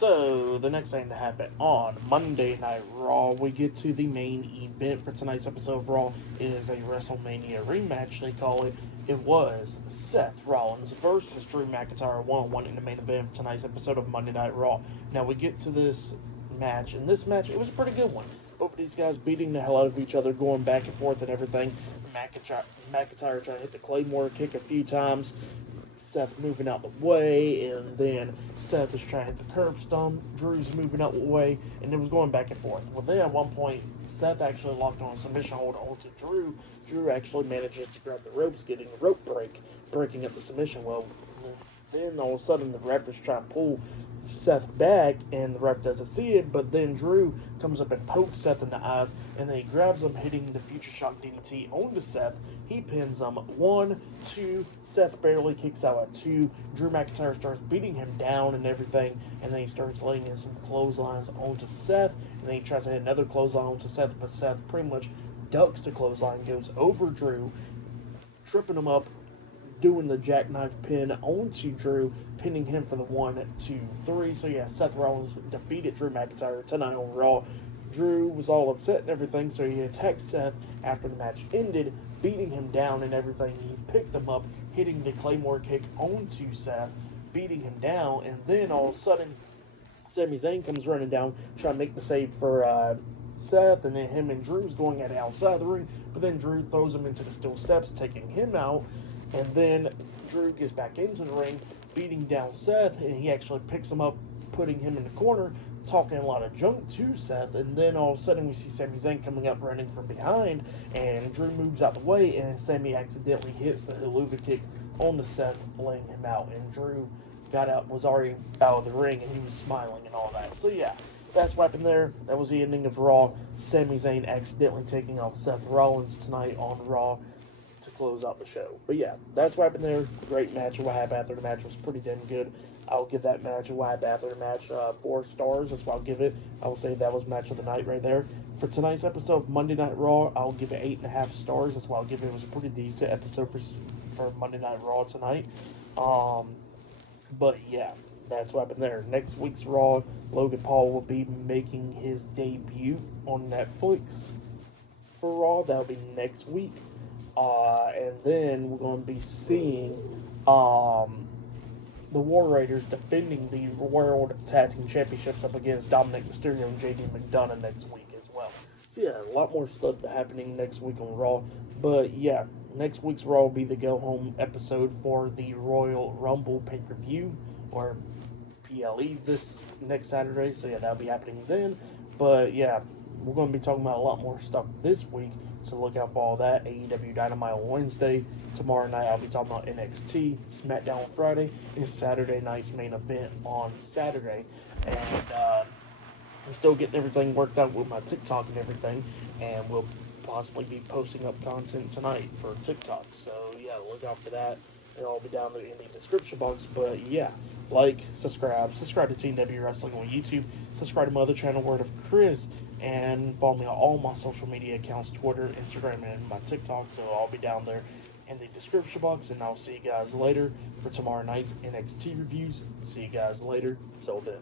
So, the next thing to happen on Monday Night Raw, we get to the main event for tonight's episode of Raw. It is a WrestleMania rematch, they call it. It was Seth Rollins versus Drew McIntyre one-on-one in the main event for tonight's episode of Monday Night Raw. Now, we get to this match, and this match, it was a pretty good one. Both of these guys beating the hell out of each other, going back and forth and everything. McIntyre trying to hit the Claymore kick a few times. Seth moving out the way, and then Seth is trying to hit the curb stomp. Drew's moving out the way, and it was going back and forth. Well, then at one point, Seth actually locked on a submission hold onto Drew. Drew actually manages to grab the ropes, getting a rope break, breaking up the submission. Well, then all of a sudden, the ref is trying to pull Seth back, and the ref doesn't see it, but then Drew comes up and pokes Seth in the eyes, and then he grabs him, hitting the Future Shock DDT onto Seth. He pins him. 1, 2, Seth barely kicks out at 2. Drew McIntyre starts beating him down and everything, and then he starts laying in some clotheslines onto Seth, and then he tries to hit another clothesline onto Seth, but Seth pretty much ducks the clothesline, goes over Drew, tripping him up, doing the jackknife pin onto Drew, pinning him for the 1, 2, 3. So yeah, Seth Rollins defeated Drew McIntyre tonight on Raw. Drew was all upset and everything, so he attacked Seth after the match ended, beating him down and everything. He picked him up, hitting the Claymore kick onto Seth, beating him down, and then all of a sudden, Sami Zayn comes running down, trying to make the save for Seth, and then him and Drew's going at it outside the ring, but then Drew throws him into the steel steps, taking him out, and then Drew gets back into the ring, beating down Seth, and he actually picks him up, putting him in the corner, talking a lot of junk to Seth, and then all of a sudden we see Sami Zayn coming up running from behind, and Drew moves out the way, and Sami accidentally hits the Helluva kick on the Seth, laying him out, and Drew was already out of the ring, and he was smiling and all that. So yeah, that's what happened there. That was the ending of Raw. Sami Zayn accidentally taking off Seth Rollins tonight on Raw to close out the show. But yeah, that's what happened there. Great match. What happened after the match was pretty damn good. I'll give that match, what happened after the match, 4 stars. That's what I'll give it. I will say that was match of the night right there. For tonight's episode of Monday Night Raw, I'll give it 8.5 stars. That's what I'll give it. It was a pretty decent episode for Monday Night Raw tonight. But yeah, that's what happened there. Next week's Raw, Logan Paul will be making his debut on Netflix for Raw. That'll be next week. And then we're going to be seeing the War Raiders defending the World Tag Team Championships up against Dominic Mysterio and JD McDonough next week as well. So yeah, a lot more stuff happening next week on Raw. But yeah, next week's Raw will be the go-home episode for the Royal Rumble pay-per-view, or PLE, this next Saturday. So yeah, that'll be happening then. But yeah, we're going to be talking about a lot more stuff this week. So look out for all that. AEW Dynamite on Wednesday. Tomorrow night I'll be talking about NXT, SmackDown on Friday, and Saturday night's main event on Saturday. And I'm still getting everything worked out with my TikTok and everything. And we'll possibly be posting up content tonight for TikTok. So yeah, look out for that. It'll all be down there in the description box. But yeah, subscribe to Team W Wrestling on YouTube, subscribe to my other channel, Word of Chris, and follow me on all my social media accounts, Twitter, Instagram, and my TikTok. So I'll be down there in the description box, and I'll see you guys later for tomorrow night's NXT reviews. See you guys later. Till then.